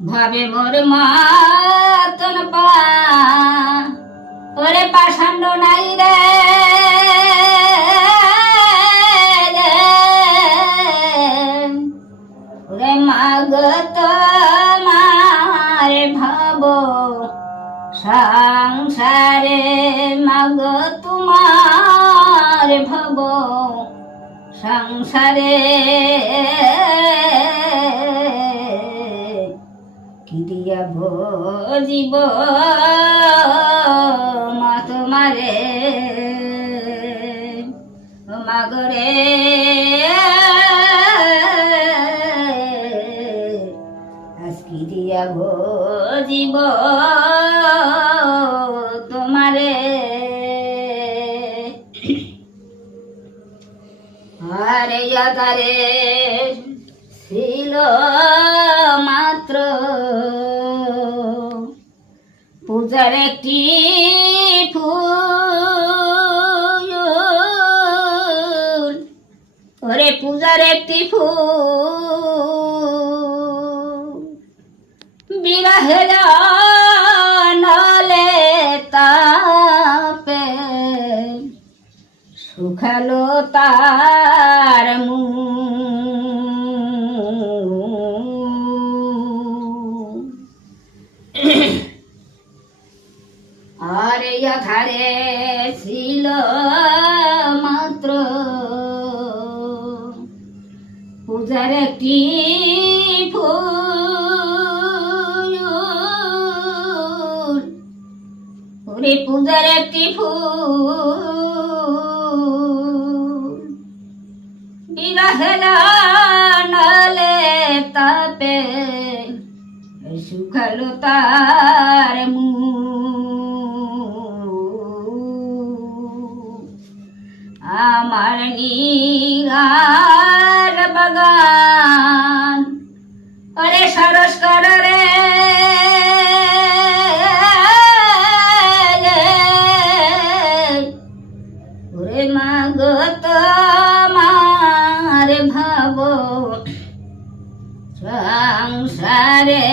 ভাবে মোর মাতন পা ওরে পাষাণ্ড নাই রে ওরে মাগ তোমার ভাব সংসারে মাগ তোমার ভাব সংসারে কি দিয়া ভজিব মা তোমারে মাগরে আজকি দিয়া ভজিব তোমারে আরে আকারে ছিল মাত্র পূজার একটি ফুল ওরে পূজার একটি ফুল বিরহে নলে তাপে শুকালো তার আরে আধারে ছিল মাত্র পূজার একটি ফুল ওরে পূজার একটি ফুল বিরহেলা নলে তাপে শুকালো তার আমার নীলার বাগান ওরে সরস কর রে ওরে মাগ তোমার ভাব সংসারে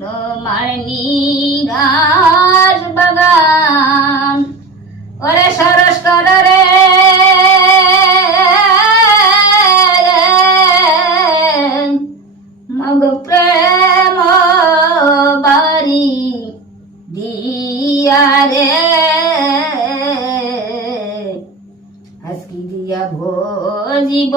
তোমার নীলার বাগান ওরে সরস কর রে মগ প্রেম বাড়ি দিয়া রে আজকি দিয়া ভজিব